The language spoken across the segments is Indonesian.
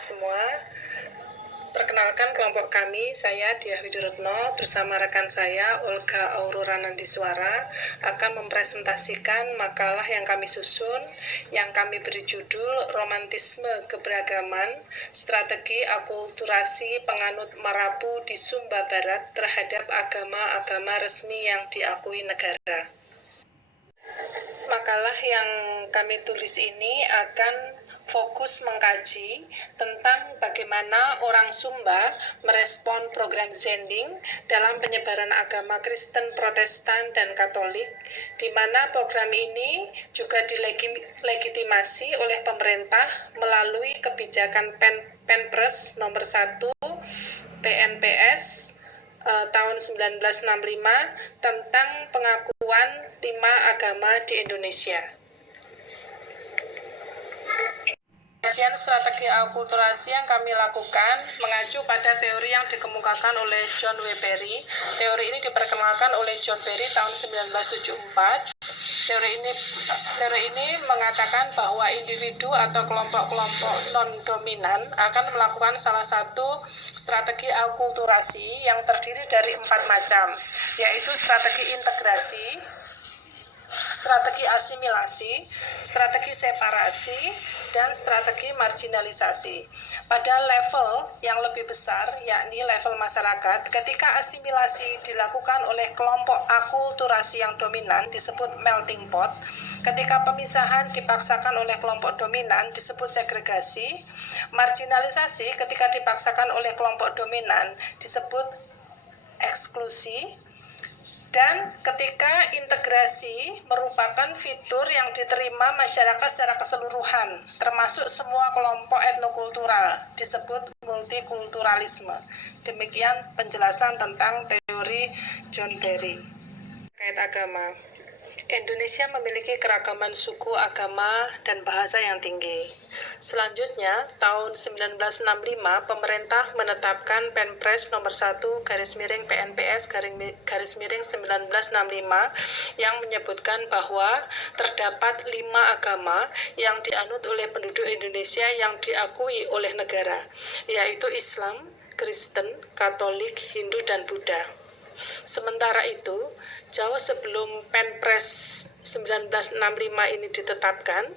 semua. Perkenalkan kelompok kami, saya Diah Widurutno bersama rekan saya Olga Aurora Nandiswara akan mempresentasikan makalah yang kami susun yang kami beri judul Romantisme Keberagaman, Strategi Akulturasi Penganut Marapu di Sumba Barat terhadap agama-agama resmi yang diakui negara. Makalah yang kami tulis ini akan fokus mengkaji tentang bagaimana orang Sumba merespon program Zending dalam penyebaran agama Kristen, Protestan, dan Katolik, di mana program ini juga dilegitimasi oleh pemerintah melalui kebijakan Penpres nomor 1 PNPS tahun 1965 tentang pengakuan 5 agama di Indonesia. Kajian strategi akulturasi yang kami lakukan mengacu pada teori yang dikemukakan oleh John W. Berry. Teori ini diperkenalkan oleh John Berry tahun 1974. Teori ini mengatakan bahwa individu atau kelompok-kelompok non-dominan akan melakukan salah satu strategi akulturasi yang terdiri dari 4 macam, yaitu strategi integrasi, strategi asimilasi, strategi separasi, dan strategi marginalisasi. Pada level yang lebih besar, yakni level masyarakat, ketika asimilasi dilakukan oleh kelompok akulturasi yang dominan disebut melting pot, ketika pemisahan dipaksakan oleh kelompok dominan disebut segregasi, marginalisasi ketika dipaksakan oleh kelompok dominan disebut eksklusi, dan ketika integrasi merupakan fitur yang diterima masyarakat secara keseluruhan, termasuk semua kelompok etnokultural, disebut multikulturalisme. Demikian penjelasan tentang teori John Berry. Terkait agama, Indonesia memiliki keragaman suku, agama, dan bahasa yang tinggi. Selanjutnya, tahun 1965, pemerintah menetapkan Penpres nomor 1 /PNPS /1965 yang menyebutkan bahwa terdapat 5 agama yang dianut oleh penduduk Indonesia yang diakui oleh negara, yaitu Islam, Kristen, Katolik, Hindu, dan Buddha. Sementara itu, jauh sebelum Penpres 1965 ini ditetapkan,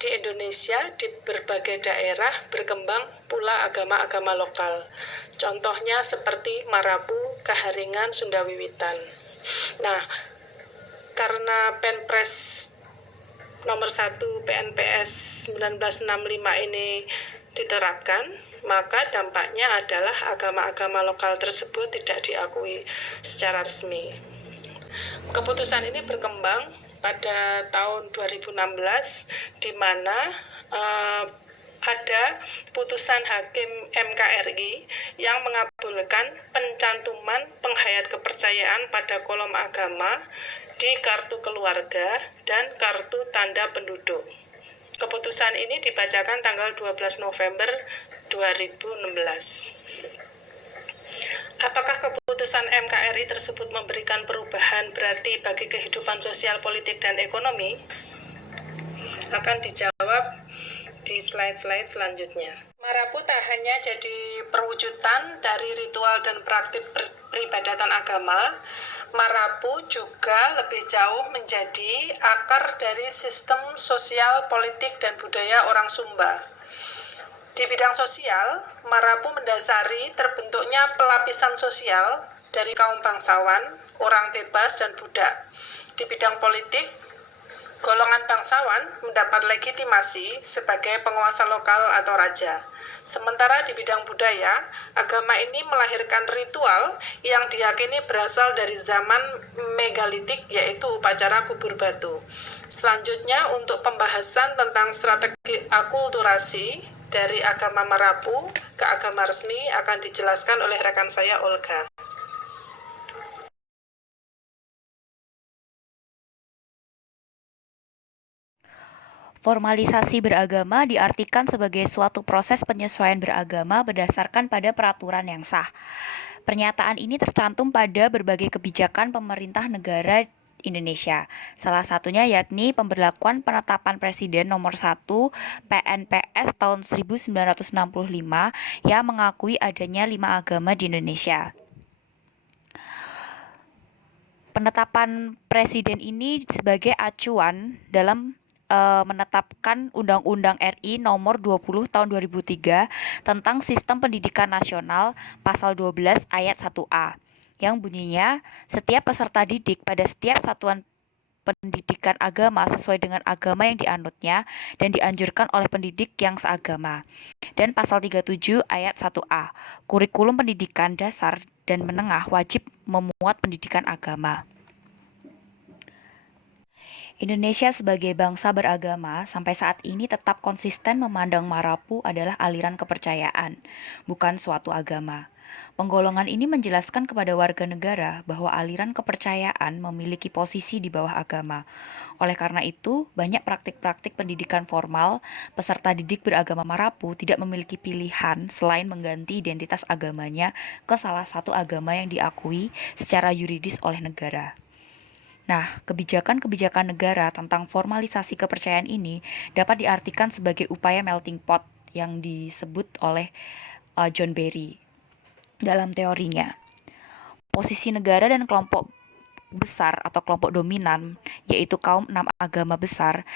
di Indonesia di berbagai daerah berkembang pula agama-agama lokal. Contohnya seperti Marapu, Kaharingan, Sunda Wiwitan. Nah, karena Penpres nomor 1 PNPS 1965 ini diterapkan, maka dampaknya adalah agama-agama lokal tersebut tidak diakui secara resmi. Keputusan ini berkembang pada tahun 2016, di mana ada putusan Hakim MKRI yang mengabulkan pencantuman penghayat kepercayaan pada kolom agama di kartu keluarga dan kartu tanda penduduk. Keputusan ini dibacakan tanggal 12 November 2016. Apakah keputusan MKRI tersebut memberikan perubahan berarti bagi kehidupan sosial, politik, dan ekonomi? Akan dijawab di slide-slide selanjutnya. Marapu tak hanya jadi perwujudan dari ritual dan praktik peribadatan agama, Marapu juga lebih jauh menjadi akar dari sistem sosial, politik, dan budaya orang Sumba. Di bidang sosial, Marapu mendasari terbentuknya pelapisan sosial dari kaum bangsawan, orang bebas, dan budak. Di bidang politik, golongan bangsawan mendapat legitimasi sebagai penguasa lokal atau raja. Sementara di bidang budaya, agama ini melahirkan ritual yang diyakini berasal dari zaman megalitik, yaitu upacara kubur batu. Selanjutnya, untuk pembahasan tentang strategi akulturasi dari agama Marapu ke agama resmi akan dijelaskan oleh rekan saya Olga. Formalisasi beragama diartikan sebagai suatu proses penyesuaian beragama berdasarkan pada peraturan yang sah. Pernyataan ini tercantum pada berbagai kebijakan pemerintah negara Indonesia. Salah satunya yakni pemberlakuan penetapan Presiden nomor 1 PNPS tahun 1965 yang mengakui adanya 5 agama di Indonesia. Penetapan presiden ini sebagai acuan dalam menetapkan Undang-Undang RI nomor 20 tahun 2003 tentang Sistem Pendidikan Nasional pasal 12 ayat 1A yang bunyinya setiap peserta didik pada setiap satuan pendidikan agama sesuai dengan agama yang dianutnya dan dianjurkan oleh pendidik yang seagama. Dan pasal 37 ayat 1A, kurikulum pendidikan dasar dan menengah wajib memuat pendidikan agama. Indonesia sebagai bangsa beragama sampai saat ini tetap konsisten memandang Marapu adalah aliran kepercayaan, bukan suatu agama. Penggolongan ini menjelaskan kepada warga negara bahwa aliran kepercayaan memiliki posisi di bawah agama. Oleh karena itu, banyak praktik-praktik pendidikan formal, peserta didik beragama Marapu tidak memiliki pilihan selain mengganti identitas agamanya ke salah satu agama yang diakui secara yuridis oleh negara. Nah, kebijakan-kebijakan negara tentang formalisasi kepercayaan ini dapat diartikan sebagai upaya melting pot yang disebut oleh John Berry dalam teorinya. Posisi negara dan kelompok besar atau kelompok dominan, yaitu kaum 6 agama besar,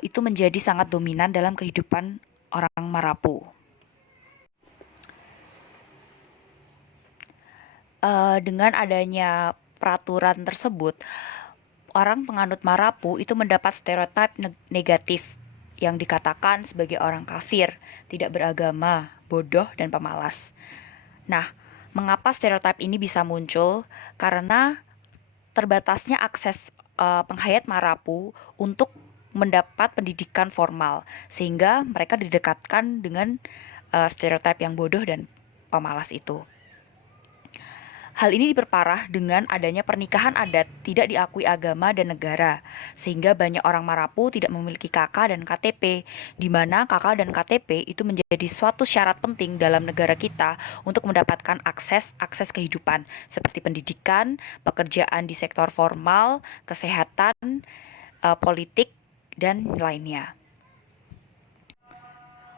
itu menjadi sangat dominan dalam kehidupan orang Marapu. Dengan adanya peraturan tersebut, orang penganut Marapu itu mendapat stereotip negatif yang dikatakan sebagai orang kafir, tidak beragama, bodoh, dan pemalas. Nah, mengapa stereotip ini bisa muncul? Karena terbatasnya akses penghayat Marapu untuk mendapat pendidikan formal, sehingga mereka didekatkan dengan stereotip yang bodoh dan pemalas itu. Hal ini diperparah dengan adanya pernikahan adat tidak diakui agama dan negara, sehingga banyak orang Marapu tidak memiliki KK dan KTP, di mana KK dan KTP itu menjadi suatu syarat penting dalam negara kita untuk mendapatkan akses kehidupan, seperti pendidikan, pekerjaan di sektor formal, kesehatan, politik, dan lainnya.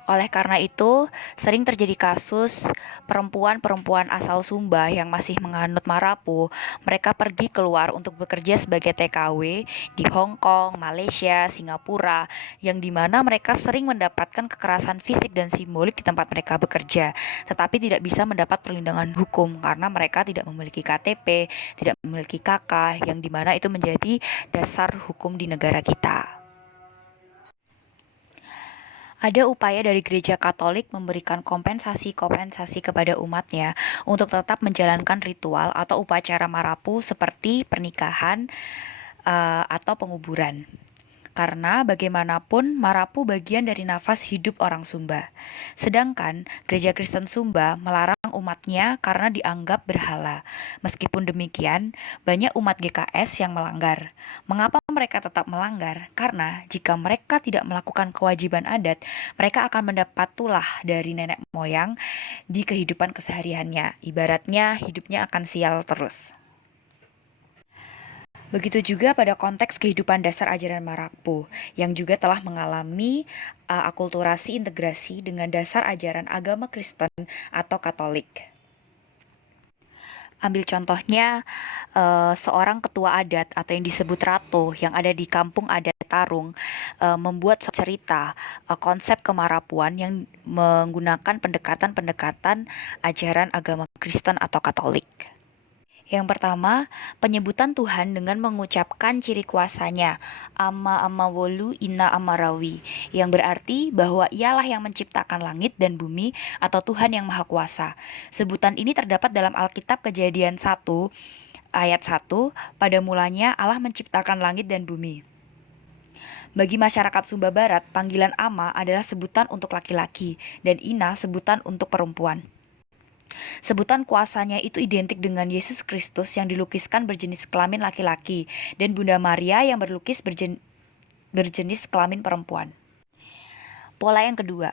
Oleh karena itu, sering terjadi kasus perempuan-perempuan asal Sumba yang masih menganut Marapu, mereka pergi keluar untuk bekerja sebagai TKW di Hong Kong, Malaysia, Singapura, yang dimana mereka sering mendapatkan kekerasan fisik dan simbolik di tempat mereka bekerja, tetapi tidak bisa mendapat perlindungan hukum karena mereka tidak memiliki KTP, tidak memiliki KK, yang dimana itu menjadi dasar hukum di negara kita. Ada upaya dari Gereja Katolik memberikan kompensasi kepada umatnya untuk tetap menjalankan ritual atau upacara Marapu seperti pernikahan atau penguburan. Karena bagaimanapun Marapu bagian dari nafas hidup orang Sumba. Sedangkan Gereja Kristen Sumba melarang umatnya karena dianggap berhala. Meskipun demikian, banyak umat GKS yang melanggar. Mengapa mereka tetap melanggar? Karena jika mereka tidak melakukan kewajiban adat, mereka akan mendapat tulah dari nenek moyang di kehidupan kesehariannya. Ibaratnya hidupnya akan sial terus. Begitu juga pada konteks kehidupan dasar ajaran Marapu, yang juga telah mengalami akulturasi integrasi dengan dasar ajaran agama Kristen atau Katolik. Ambil contohnya, seorang ketua adat atau yang disebut ratu yang ada di kampung adat Tarung membuat cerita konsep kemarapuan yang menggunakan pendekatan-pendekatan ajaran agama Kristen atau Katolik. Yang pertama, penyebutan Tuhan dengan mengucapkan ciri kuasanya, Ama Amawolu Ina Amarawi, yang berarti bahwa ialah yang menciptakan langit dan bumi atau Tuhan yang Maha Kuasa. Sebutan ini terdapat dalam Alkitab Kejadian 1, ayat 1, pada mulanya Allah menciptakan langit dan bumi. Bagi masyarakat Sumba Barat, panggilan Ama adalah sebutan untuk laki-laki, dan Ina sebutan untuk perempuan. Sebutan kuasanya itu identik dengan Yesus Kristus yang dilukiskan berjenis kelamin laki-laki dan Bunda Maria yang berlukis berjenis kelamin perempuan. Pola yang kedua,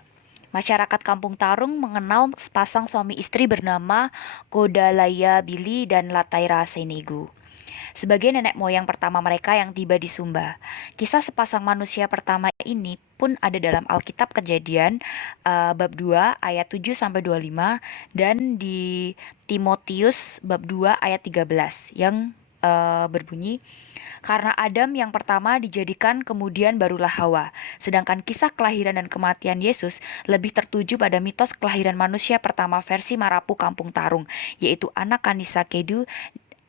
masyarakat Kampung Tarung mengenal sepasang suami istri bernama Kodalaya Bili dan Lataira Senegu. sebagai nenek moyang pertama mereka yang tiba di Sumba. Kisah sepasang manusia pertama ini pun ada dalam Alkitab Kejadian bab 2 ayat 7 sampai 25 dan di Timotius bab 2 ayat 13 yang berbunyi, karena Adam yang pertama dijadikan kemudian barulah Hawa. Sedangkan kisah kelahiran dan kematian Yesus lebih tertuju pada mitos kelahiran manusia pertama versi Marapu Kampung Tarung, yaitu anak Kanisa Kedu,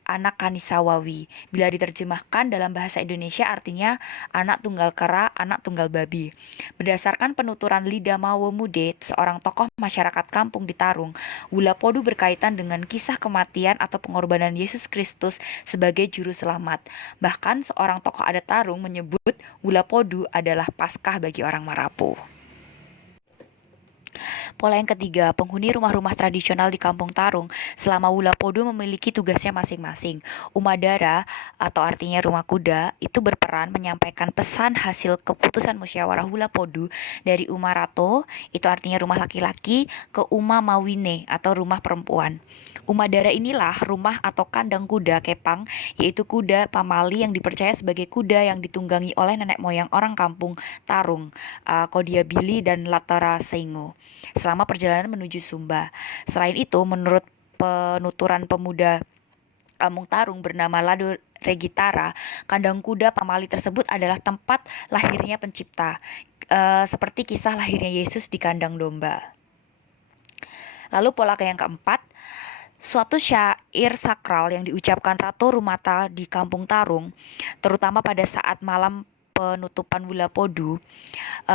anak Kanisawawi. Bila diterjemahkan dalam bahasa Indonesia artinya anak tunggal kera, anak tunggal babi. Berdasarkan penuturan Lida Mawomude, seorang tokoh masyarakat kampung di Tarung, Wulapodu berkaitan dengan kisah kematian atau pengorbanan Yesus Kristus sebagai juru selamat. Bahkan seorang tokoh adat Tarung menyebut Wulapodu adalah Paskah bagi orang Marapu. Pola yang ketiga, penghuni rumah-rumah tradisional di Kampung Tarung selama Wulapodu memiliki tugasnya masing-masing. Umadara atau artinya rumah kuda itu berperan menyampaikan pesan hasil keputusan musyawarah Wulapodu dari Umarato, itu artinya rumah laki-laki, ke Uma Mawine atau rumah perempuan. Umadara inilah rumah atau kandang kuda kepang, yaitu kuda pamali yang dipercaya sebagai kuda yang ditunggangi oleh nenek moyang orang kampung Tarung, Kodiabili dan Latara Seingo, selama perjalanan menuju Sumba. Selain itu, menurut penuturan pemuda Kampung Tarung bernama Lado Regitara, kandang kuda pamali tersebut adalah tempat lahirnya pencipta, seperti kisah lahirnya Yesus di kandang domba. Lalu pola yang keempat, suatu syair sakral yang diucapkan Ratu Rumata di Kampung Tarung, terutama pada saat malam penutupan Wulapodu,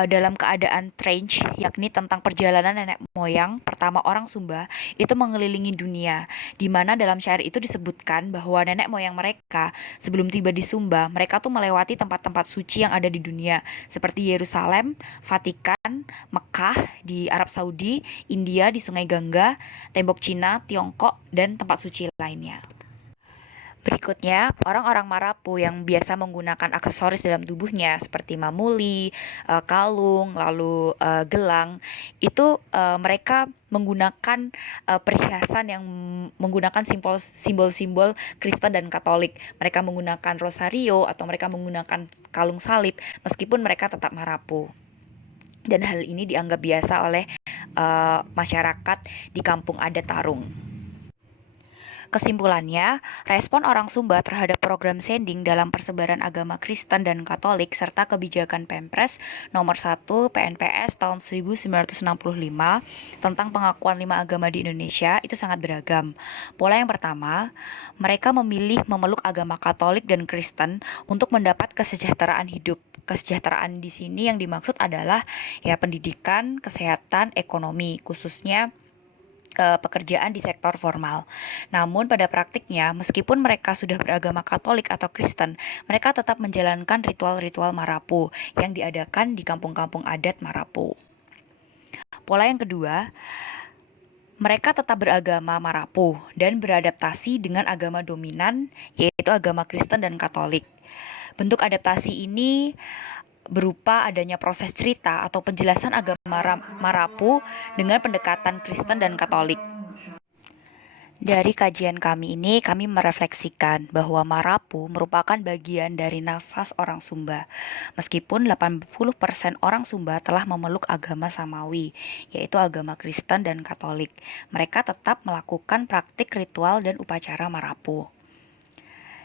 dalam keadaan trance, yakni tentang perjalanan nenek moyang pertama orang Sumba itu mengelilingi dunia, di mana dalam syair itu disebutkan bahwa nenek moyang mereka sebelum tiba di Sumba, mereka tuh melewati tempat-tempat suci yang ada di dunia, seperti Yerusalem, Vatikan, Mekah di Arab Saudi, India di Sungai Gangga, tembok Cina, Tiongkok, dan tempat suci lainnya. Berikutnya, orang-orang Marapu yang biasa menggunakan aksesoris dalam tubuhnya seperti mamuli, kalung, lalu gelang, itu mereka menggunakan perhiasan yang menggunakan simbol-simbol Kristen dan Katolik. Mereka menggunakan rosario atau mereka menggunakan kalung salib meskipun mereka tetap Marapu. Dan hal ini dianggap biasa oleh masyarakat di kampung adat Tarung. Kesimpulannya, respon orang Sumba terhadap program sending dalam persebaran agama Kristen dan Katolik serta kebijakan Pempres nomor 1 PNPS tahun 1965 tentang pengakuan 5 agama di Indonesia itu sangat beragam. Pola yang pertama, mereka memilih memeluk agama Katolik dan Kristen untuk mendapat kesejahteraan hidup. Kesejahteraan di sini yang dimaksud adalah ya pendidikan, kesehatan, ekonomi, khususnya pekerjaan di sektor formal. Namun pada praktiknya, meskipun mereka sudah beragama Katolik atau Kristen, mereka tetap menjalankan ritual-ritual Marapu yang diadakan di kampung-kampung adat Marapu. Pola yang kedua, mereka tetap beragama Marapu dan beradaptasi dengan agama dominan, yaitu agama Kristen dan Katolik. Bentuk adaptasi ini berupa adanya proses cerita atau penjelasan agama Marapu dengan pendekatan Kristen dan Katolik. Dari kajian kami ini, kami merefleksikan bahwa Marapu merupakan bagian dari nafas orang Sumba. Meskipun 80% orang Sumba telah memeluk agama Samawi, yaitu agama Kristen dan Katolik, mereka tetap melakukan praktik ritual dan upacara Marapu.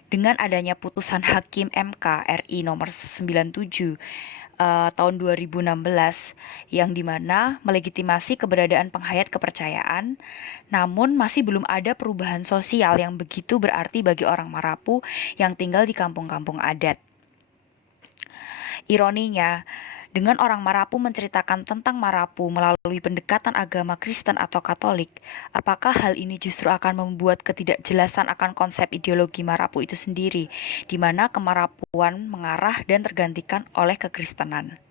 Dengan adanya putusan Hakim MK RI nomor 97 tahun 2016 yang dimana melegitimasi keberadaan penghayat kepercayaan, namun masih belum ada perubahan sosial yang begitu berarti bagi orang Marapu yang tinggal di kampung-kampung adat. Ironinya, dengan orang Marapu menceritakan tentang Marapu melalui pendekatan agama Kristen atau Katolik, apakah hal ini justru akan membuat ketidakjelasan akan konsep ideologi Marapu itu sendiri, di mana kemarapuan mengarah dan tergantikan oleh kekristenan?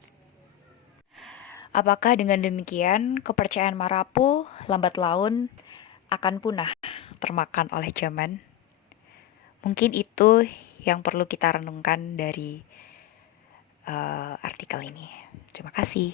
Apakah dengan demikian kepercayaan Marapu lambat laun akan punah termakan oleh zaman? Mungkin itu yang perlu kita renungkan dari artikel ini. Terima kasih.